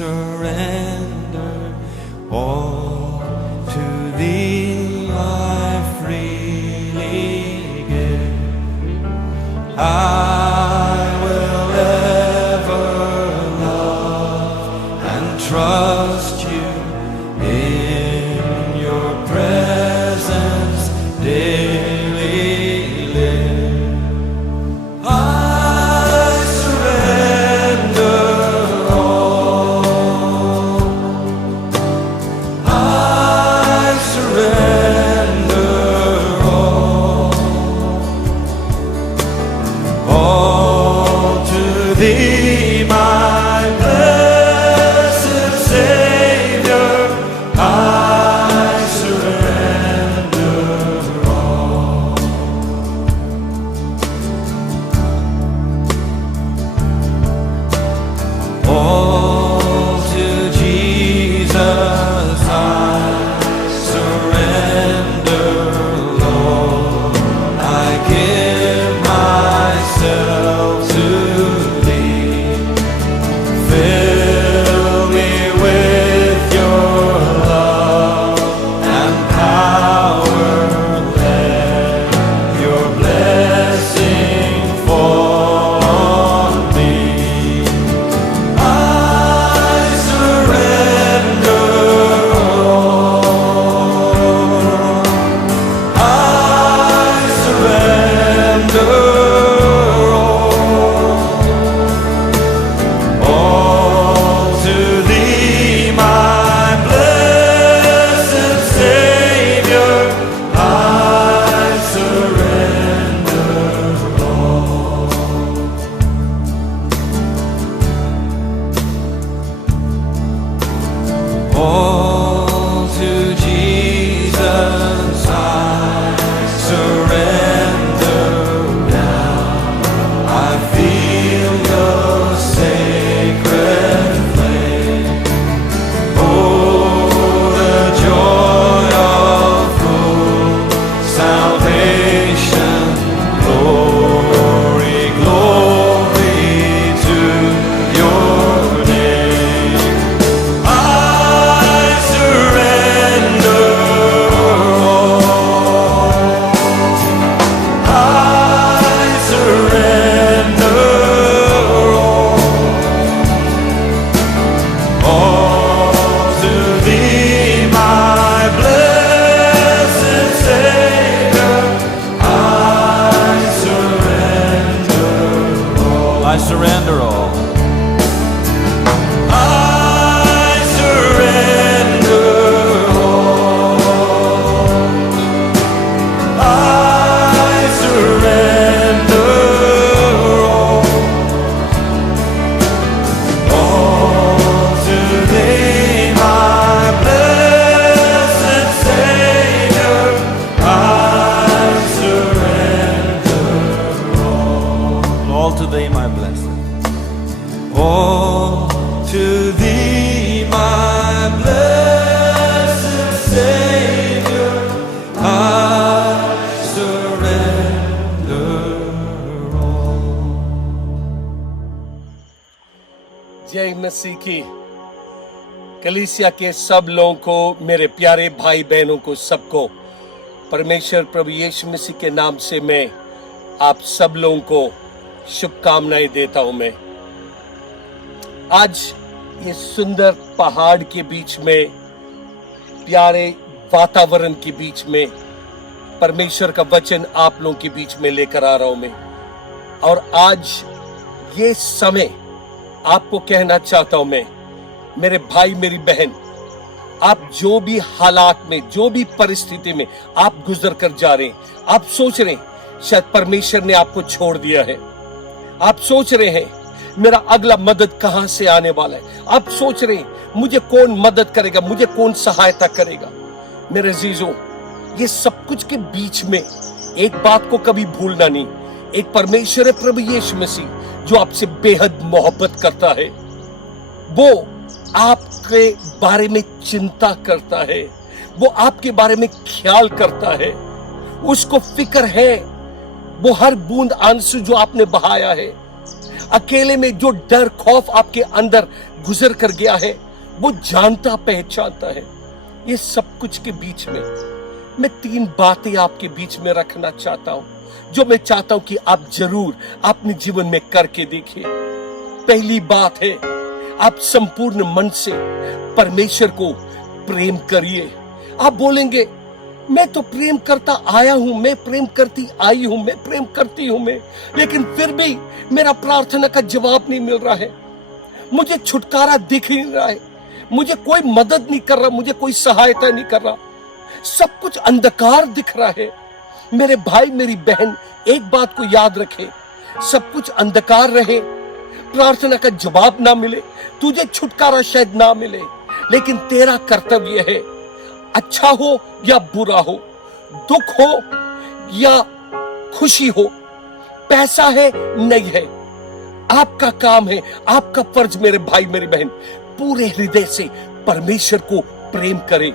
surrender all to thee. I freely give. I will ever love and trust you in your presence daily live. I surrender all. I surrender all to thee, my blessed Savior. I surrender all. All to Jesus I surrender, Lord. I give myself to thee. Fill me with your love and power. Let your blessing fall on me. I surrender all. I surrender all to thee, my blessed Savior. I surrender all. All to Jesus I surrender now. I feel your sacred flame. Oh, the joy of full salvation. Glory, glory to your name. I surrender all. I surrender all to thee, my blessed Savior. I surrender all. I surrender all. I surrender all. I surrender all to thee, my blessed Savior. I surrender all to thee, my blessed. All to thee, my blessed Savior. I surrender all. जय मसीह की। कलीसिया के सब लोगों को, मेरे प्यारे भाई बहनों को, सबको परमेश्वर प्रभु यीशु मसीह के नाम से मैं आप सब लोगों को शुभकामनाएं देता हूं। मैं आज ये सुंदर पहाड़ के बीच में, प्यारे वातावरण के बीच में परमेश्वर का वचन आप लोगों के बीच में लेकर आ रहा हूं मैं। और आज ये समय आपको कहना चाहता हूं मैं, मेरे भाई मेरी बहन, आप जो भी हालात में, जो भी परिस्थिति में आप गुजर कर जा रहे हैं, आप सोच रहे हैं शायद परमेश्वर ने आपको छोड़ दिया है। आप सोच रहे हैं मेरा अगला मदद कहां से आने वाला है। आप सोच रहे हैं मुझे कौन मदद करेगा, मुझे कौन सहायता करेगा। मेरे अजीजों, ये सब कुछ के बीच में एक बात को कभी भूलना नहीं, एक परमेश्वर है प्रभु यीशु मसीह जो आपसे बेहद मोहब्बत करता है। वो आपके बारे में चिंता करता है, वो आपके बारे में ख्याल करता है, उसको फिक्र है। वो हर बूंद आंसू जो आपने बहाया है, अकेले में जो डर खौफ आपके अंदर गुजर कर गया है, वो जानता पहचानता है। ये सब कुछ के बीच में मैं 3 बातें आपके बीच में रखना चाहता हूं, जो मैं चाहता हूं कि आप जरूर अपने जीवन में करके देखिए। पहली बात है, आप संपूर्ण मन से परमेश्वर को प्रेम करिए। आप बोलेंगे, मैं तो प्रेम करता आया हूं, मैं प्रेम करती आई हूं, मैं प्रेम करती हूं मैं, लेकिन फिर भी मेरा प्रार्थना का जवाब नहीं मिल रहा है, मुझे छुटकारा दिख नहीं रहा है, मुझे कोई मदद नहीं कर रहा, मुझे कोई सहायता नहीं कर रहा, सब कुछ अंधकार दिख रहा है। मेरे भाई मेरी बहन, एक बात को याद रखे, सब कुछ अंधकार रहे, प्रार्थना का जवाब ना मिले, तुझे छुटकारा शायद ना मिले, लेकिन तेरा कर्तव्य है, अच्छा हो या बुरा हो, दुख हो या खुशी हो, पैसा है नहीं है, आपका काम है, आपका फर्ज मेरे भाई मेरी बहन, पूरे हृदय से परमेश्वर को प्रेम करें।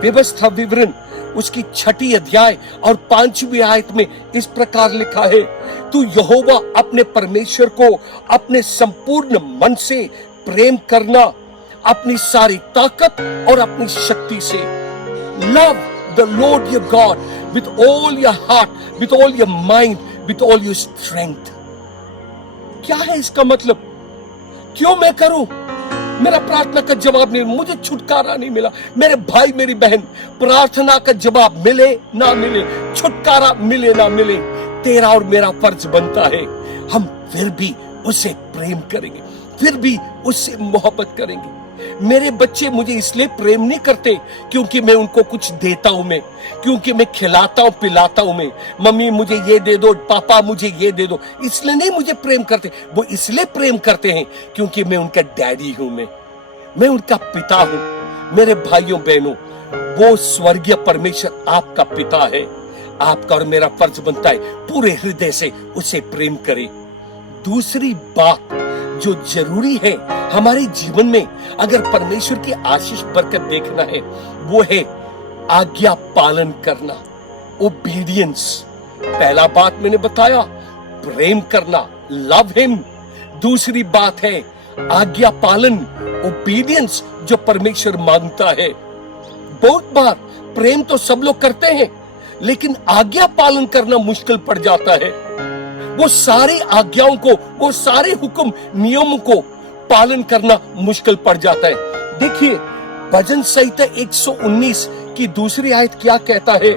व्यवस्था विवरण उसकी 6 अध्याय और 5वीं आयत में इस प्रकार लिखा है, तू यहोवा अपने परमेश्वर को अपने संपूर्ण मन से प्रेम करना, अपनी सारी ताकत और अपनी शक्ति से। Love the Lord your God with all your heart, with all your mind, with all your strength. क्या है इसका मतलब? क्यों मैं करूं? मेरा प्रार्थना का जवाब नहीं, मुझे छुटकारा नहीं मिला। मेरे भाई मेरी बहन, प्रार्थना का जवाब मिले ना मिले, छुटकारा मिले ना मिले, तेरा और मेरा फर्ज बनता है, हम फिर भी उसे प्रेम करेंगे, फिर भी उससे मोहब्बत करेंगे। मेरे बच्चे मुझे इसलिए प्रेम नहीं करते क्योंकि मैं उनको कुछ देता हूं, मैं क्योंकि मैं खिलाता हूं पिलाता हूं, मैं मम्मी मुझे ये दे दो, पापा मुझे ये दे दो, इसलिए नहीं मुझे प्रेम करते। वो इसलिए प्रेम करते हैं क्योंकि मैं उनका डैडी हूं, मैं उनका पिता हूं। मेरे भाइयों बहनों, वो स्वर्गीय परमेश्वर आपका पिता है, आपका और मेरा फर्ज बनता है पूरे हृदय से उसे प्रेम करें। दूसरी बात जो जरूरी है हमारे जीवन में, अगर परमेश्वर की आशीष बरकत देखना है, वो है आज्ञा पालन करना, ओबीडियंस। पहला बात मैंने बताया, प्रेम करना, लव हिम। दूसरी बात है आज्ञा पालन, ओबीडियंस, जो परमेश्वर मांगता है। बहुत बार प्रेम तो सब लोग करते हैं, लेकिन आज्ञा पालन करना मुश्किल पड़ जाता है। वो सारी आज्ञाओं को, वो सारे हुक्म नियमों को पालन करना मुश्किल पड़ जाता है। देखिए भजन संहिता 119 की दूसरी आयत क्या कहता है,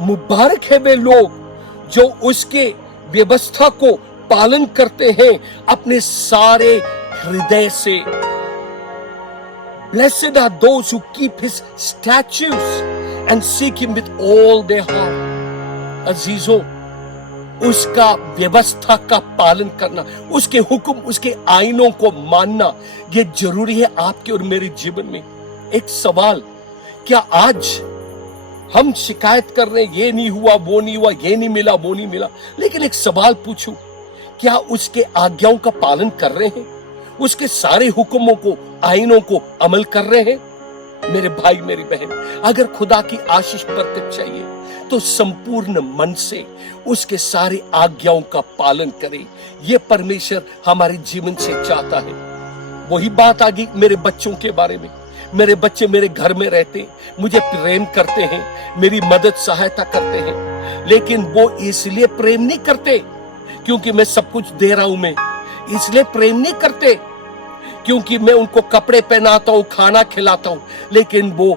मुबारक है वे लोग जो उसके व्यवस्था को पालन करते हैं अपने सारे हृदय से। Blessed are those who keep his statutes and seek him with all their heart। अजीजों, उसका व्यवस्था का पालन करना, उसके हुक्म, उसके आईनों को मानना, यह जरूरी है आपके और मेरे जीवन में। एक सवाल, क्या आज हम शिकायत कर रहे हैं, ये नहीं हुआ, वो नहीं हुआ, ये नहीं मिला, वो नहीं मिला, लेकिन एक सवाल पूछूं, क्या उसके आज्ञाओं का पालन कर रहे हैं? उसके सारे हुक्मों को, आईनों को अमल कर रहे हैं? मेरे भाई मेरी बहन, अगर खुदा की आशीष बरकत चाहिए तो संपूर्ण मन से उसके सारे आज्ञाओं का पालन करें। यह परमेश्वर हमारे जीवन से चाहता है। वही बात आ गई मेरे बच्चों के बारे में। मेरे बच्चे मेरे घर में रहते, मुझे प्रेम करते हैं, मेरी मदद सहायता करते हैं, लेकिन वो इसलिए प्रेम नहीं करते क्योंकि मैं सब कुछ दे रहा हूं, मैं इसलिए प्रेम नहीं करते क्योंकि मैं उनको कपड़े पहनाता हूं, खाना खिलाता हूं, लेकिन वो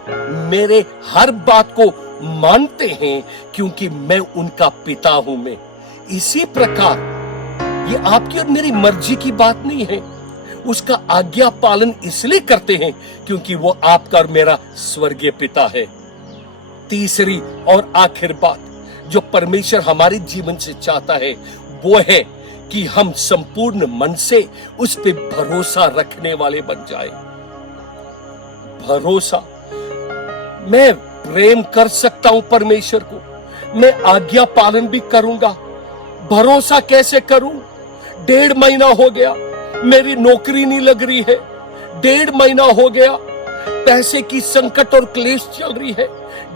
मेरे हर बात को मानते हैं क्योंकि मैं उनका पिता हूं। मैं इसी प्रकार, ये आपकी और मेरी मर्जी की बात नहीं है, उसका आज्ञा पालन इसलिए करते हैं क्योंकि वो आपका और मेरा स्वर्गीय पिता है। तीसरी और आखिर बात जो परमेश्वर हमारे जीवन से चाहता है, वो है कि हम संपूर्ण मन से उस पे भरोसा रखने वाले बन जाए। भरोसा, मैं प्रेम कर सकता हूं परमेश्वर को, मैं आज्ञा पालन भी करूंगा, भरोसा कैसे करूं? 1.5 महीना हो गया, मेरी नौकरी नहीं लग रही है, 1.5 महीना हो गया, पैसे की संकट और क्लेश चल रही है,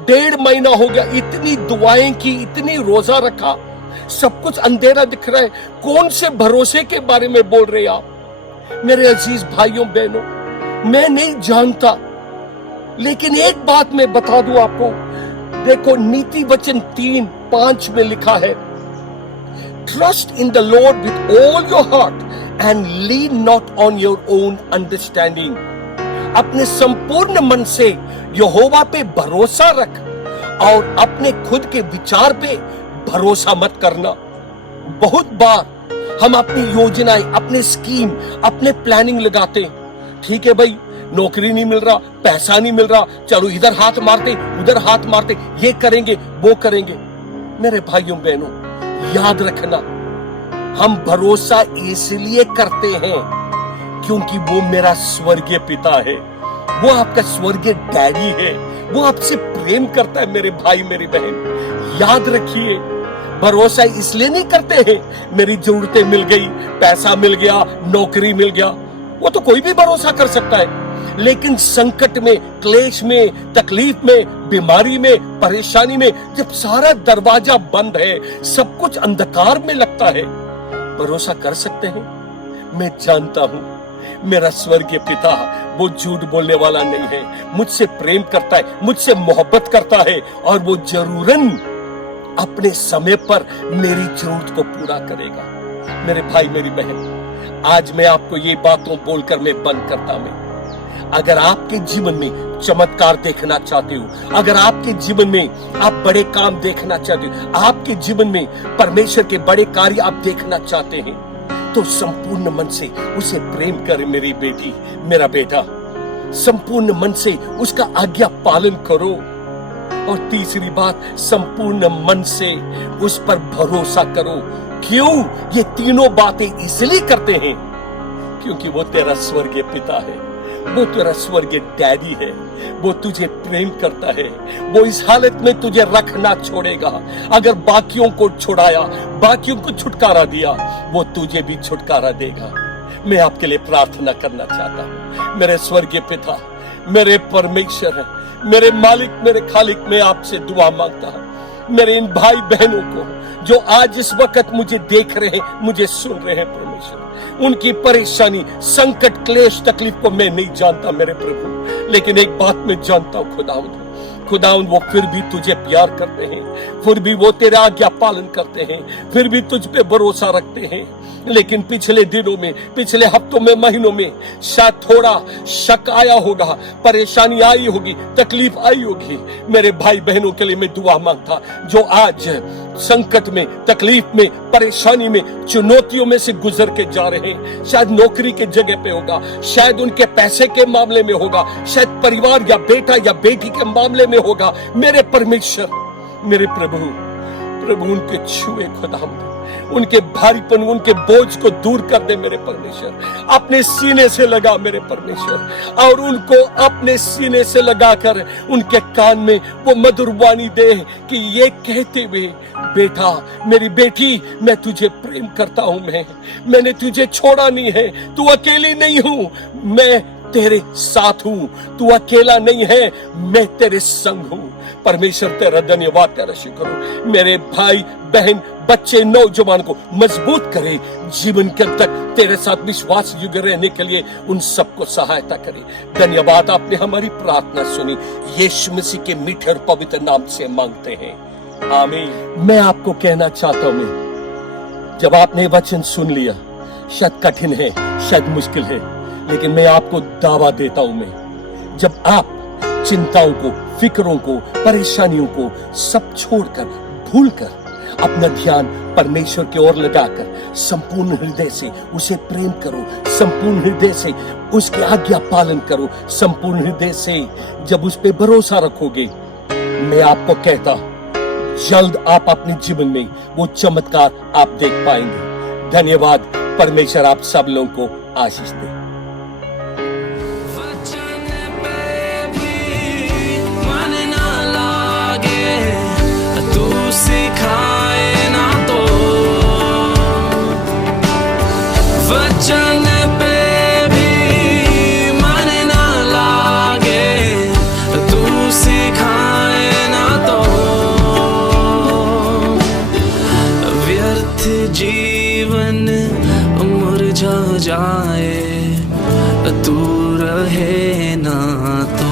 1.5 महीना हो गया, इतनी दुआएं की, इतनी रोजा रखा, सब कुछ अंधेरा दिख रहा है। कौन से भरोसे के बारे में बोल रहे आप? मेरे अजीज भाइयों बहनों, मैं नहीं जानता, लेकिन एक बात मैं बता दूं आपको। देखो, नीति वचन 3:5 में लिखा है, trust in the Lord with all your heart and lean not on your own understanding. अपने संपूर्ण मन से यहोवा पे भरोसा रख और अपने खुद के विचार पे भरोसा मत करना। बहुत बार हम अपनी योजनाएं, अपने स्कीम, अपने प्लानिंग लगाते। ठीक है भाई, नौकरी नहीं मिल रहा, पैसा नहीं मिल रहा, चलो इधर हाथ मारते, उधर हाथ मारते, ये करेंगे, वो करेंगे। मेरे भाइयों बहनों, याद रखना, हम भरोसा इसलिए करते हैं क्योंकि वो मेरा स्वर्गीय पिता है, वो आपका स्वर्गीय डैडी है, वो आपसे प्रेम करता है। मेरे भाई, मेरी बहन, याद रखिए, भरोसा इसलिए नहीं करते हैं मेरी जरूरतें मिल गई, पैसा मिल गया, नौकरी मिल गया। वो तो कोई भी भरोसा कर सकता है, लेकिन संकट में, क्लेश में, तकलीफ में, बीमारी में, परेशानी में, जब सारा दरवाजा बंद है, सब कुछ अंधकार में लगता है, भरोसा कर सकते हैं? मैं जानता हूं मेरा स्वर्गीय पिता वो झूठ बोलने वाला नहीं है, मुझसे प्रेम करता है, मुझसे मोहब्बत करता है, और वो जरूरन अपने समय पर मेरी जरूरत को पूरा करेगा। मेरे भाई, मेरी बहन, आज मैं आपको ये बातों बोलकर मैं बंद करता मैं। अगर आपके जीवन में चमत्कार देखना चाहते हो, अगर आपके जीवन में आप बड़े काम देखना चाहते हो, आपके जीवन में परमेश्वर के बड़े कार्य आप देखना चाहते हैं, तो संपूर्ण मन से उसे प्रेम कर। मेरी बेटी, मेरा बेटा, संपूर्ण मन से उसका आज्ञा पालन करो। और तीसरी बात, संपूर्ण मन से उस पर भरोसा करो। क्यों? ये तीनों बातें इसलिए करते हैं क्योंकि वो तेरा स्वर्गीय पिता है, वो तेरा स्वर्गीय डैडी है, वो तुझे प्रेम करता है, वो इस हालत में तुझे रखना छोड़ेगा। अगर बाकियों को छुड़ाया, बाकियों को छुटकारा दिया, वो तुझे भी छुटकारा देगा। मैं आपके लिए प्रार्थना करना चाहता हूं। मेरे स्वर्गीय पिता, मेरे परमेश्वर है, मेरे मालिक, मेरे खालिक, मैं आपसे दुआ मांगता हूं मेरे इन भाई बहनों को जो आज इस वक्त मुझे देख रहे हैं, मुझे सुन रहे हैं। परमेश्वर, उनकी परेशानी, संकट, क्लेश, तकलीफ को मैं नहीं जानता मेरे प्रभु, लेकिन एक बात मैं जानता हूं, खुदावंद, वो फिर भी तुझे प्यार करते हैं, फिर भी वो तेरा आज्ञा पालन करते हैं, फिर भी तुझ पे भरोसा रखते हैं। लेकिन पिछले दिनों में, पिछले हफ्तों में, महीनों में शायद थोड़ा शक आया होगा, परेशानी आई होगी, तकलीफ आई होगी। मेरे भाई बहनों के लिए मैं दुआ मांगता जो आज संकट में, तकलीफ में, परेशानी में, चुनौतियों में से गुजर के जा रहे हैं। शायद नौकरी के जगह पे होगा, शायद उनके पैसे के मामले में होगा, शायद परिवार या बेटा या बेटी के मामले में होगा। मेरे परमेश्वर, मेरे प्रभु, उनके छुए खुदावंद, उनके भारीपन, उनके बोझ को दूर कर दे मेरे परमेश्वर। अपने सीने से लगा मेरे परमेश्वर, और उनको अपने सीने से लगाकर उनके कान में वो मधुर वाणी दे कि ये कहते हुए, बेटा, मेरी बेटी, मैं तुझे प्रेम करता हूं, मैंने तुझे छोड़ा नहीं है, तू अकेली नहीं हूं, मैं तेरे साथ हूं, तू अकेला नहीं है, मैं तेरे संग हूं। परमेश्वर, तेरा धन्यवाद, तेरा शुक्र हो। मेरे भाई बहन, बच्चे, नौजवान को मजबूत करे, जीवन के अंत तक तेरे साथ विश्वास युक्त रहने के लिए उन सबको सहायता करे। धन्यवाद, आपने हमारी प्रार्थना सुनी, यीशु मसीह के मीठे और पवित्र नाम से मांगते हैं, आमीन। मैं आपको कहना चाहता हूं, जब आपने वचन सुन लिया, शायद कठिन है, शायद मुश्किल है, लेकिन मैं आपको दावा देता हूं, मैं जब आप चिंताओं को, फिक्रों को, परेशानियों को सब छोड़कर, भूलकर अपना ध्यान परमेश्वर की ओर लगाकर संपूर्ण हृदय से उसे प्रेम करो, संपूर्ण हृदय से उसकी आज्ञा पालन करो, संपूर्ण हृदय से जब उस पे भरोसा रखोगे, मैं आपको कहता, जल्द आप अपने जीवन में वो चमत्कार आप देख पाएंगे। धन्यवाद। परमेश्वर आप सब लोगों को आशीष दे। सिखाए ना तो वचन पे भी मन ना लागे, तू सिखाए ना तो व्यर्थ जीवन मुरझा जाए। तू रहे ना तो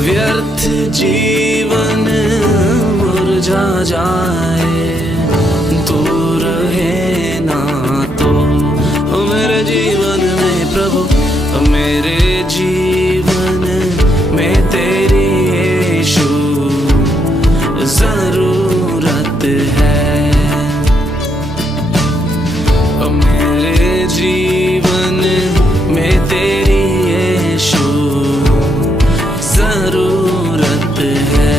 व्यर्थ जीवन मुरझा जाए, तू रहे ना तो मेरे जीवन में प्रभु, मेरे जीवन में तेरी यीशु जरूरत है। मेरे जीवन में तेरी यीशु जरूरत है।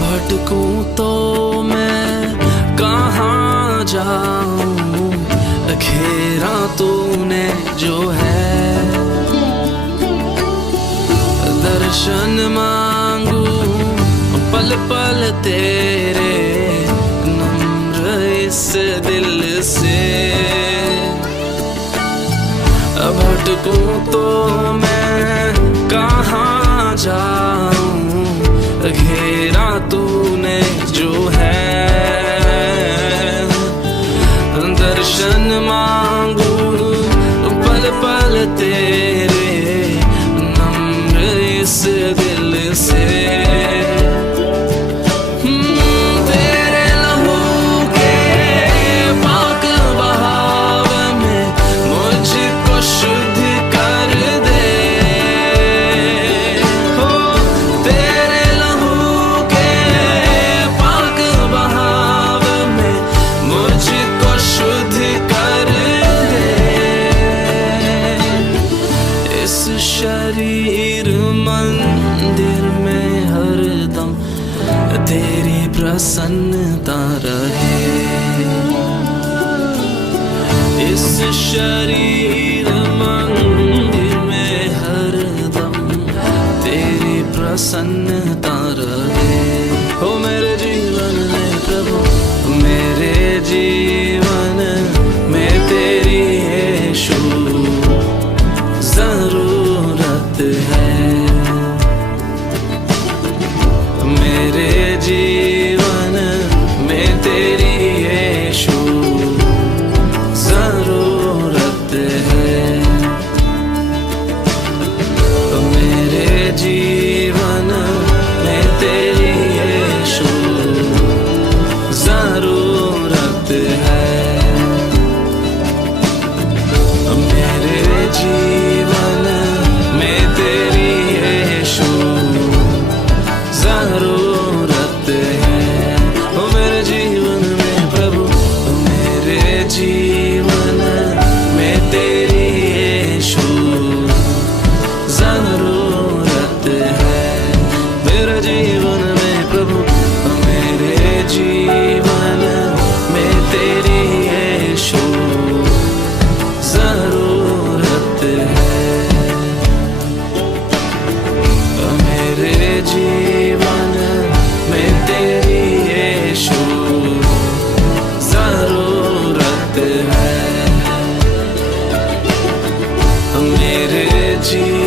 भटकूं तो मैं कहाँ जाऊं, घेरा तूने जो है, दर्शन मांगू पल पल तेरे, नम्र इस दिल से। भटकूं तो मैं कहाँ जाऊं, घेरा तूने जो है, दर्शन मांगू पल पल तेरे, नम्र इस दिल से। तेरे लहू के पाक बहाव में मुझको शुद्ध कर दे, हो तेरे लहू के पाक बहाव में मुझको शुद्ध कर दे। इस शरीर मंदिर में हरदम तेरी प्रसन्नता रहे, इस शरीर मंदिर में हरदम तेरी प्रसन्नता रहे। हो मेरे जीवन में प्रभु, मेरे जीवन में तेरी यीशु जरूरत है। मेरे जीवन में तेरी यीशु जरूरत है। मेरे जीवन में तेरी यीशु जरूरत है। मेरे जीवन में तेरी यीशु जरूरत है। ओ मेरे जीवन में प्रभु, मेरे जीवन में तेरी यीशु जरूरत है। मेरे जीवन में प्रभु, मेरे जीवन में तेरी यीशु जरूरत है। मेरे जीवन में तेरी यीशु जरूरत है। मेरे जीवन